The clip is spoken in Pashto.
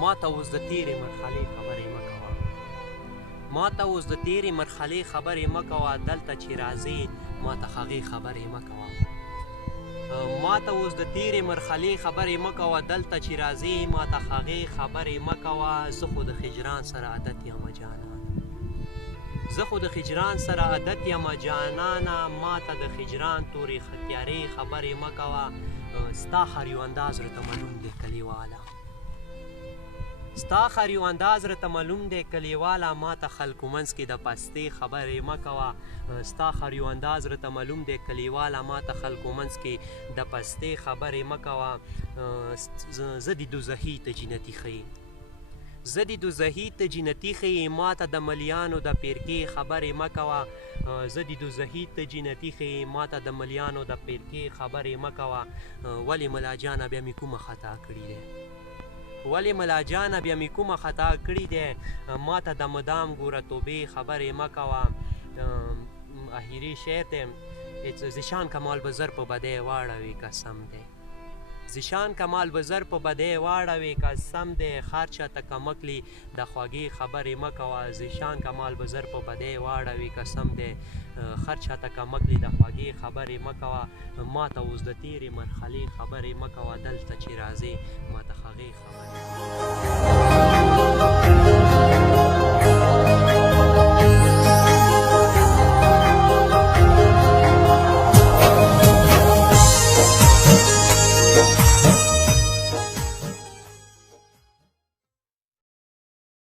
ما ته اوس د تېرې مرحلې خبرې مه کوه. ما ته اوس د تېرې مرحلې خبرې مه کوه، دلته چې راځې ما ته هغې خبرې مه کوه. ما ته اوس د تېرې مرحلې خبرې مه کوه، دلته چې راځې ما ته هغې خبرې مه کوه. زه خو د خجران سره عادت یم جانانه، زه خو د خجران سره عادت یم جانانه. ما ته د خجران تورې ختیارې خبرې مه کوه. ستا هر یو انداز راته معلوم دی کلیواله، ستا هر یو انداز راته معلوم دی کلیواله. ما ته خلکو منځ کې د پستې خبرې مه کوه. ستا هر یو انداز راته معلوم دی کلیواله. ما ته خلکو منځ کې د پستې خبرې مه کوه. زه د دوزخي ته جنتي ښیي، زه د دوزخي ته جنتي ښیي. ما ته د ملیانو د پیرکې خبرې مه کوه. زه د دوزخي ته جنتي ښیي، ما ته د ملیانو د پیرکې خبرې مه کوه. ولې ملا جانه بیا مې کومه خطا کړې دی، ولې ملا جانه بیا مې کومه خطا کړې دی. ما ته د مدام ګوره توبې خبرې مه کوه. اخري شعر دی، زیشان کمال به زر په بدۍ واړوي قسم دی، زیشان کمال به زر په بدۍ واړوي قسم دی. هر چاته کمکلي د خوږې خبرې مه کوه. زیشان کمال به زر په بدۍ واړوي قسم دی. هر چاته کمکلي د خوږې خبرې مه کوه. ما ته اوس د تېرې مرحلې خبرې مه کوه، دلته چې راځې ما ته هغې خبرې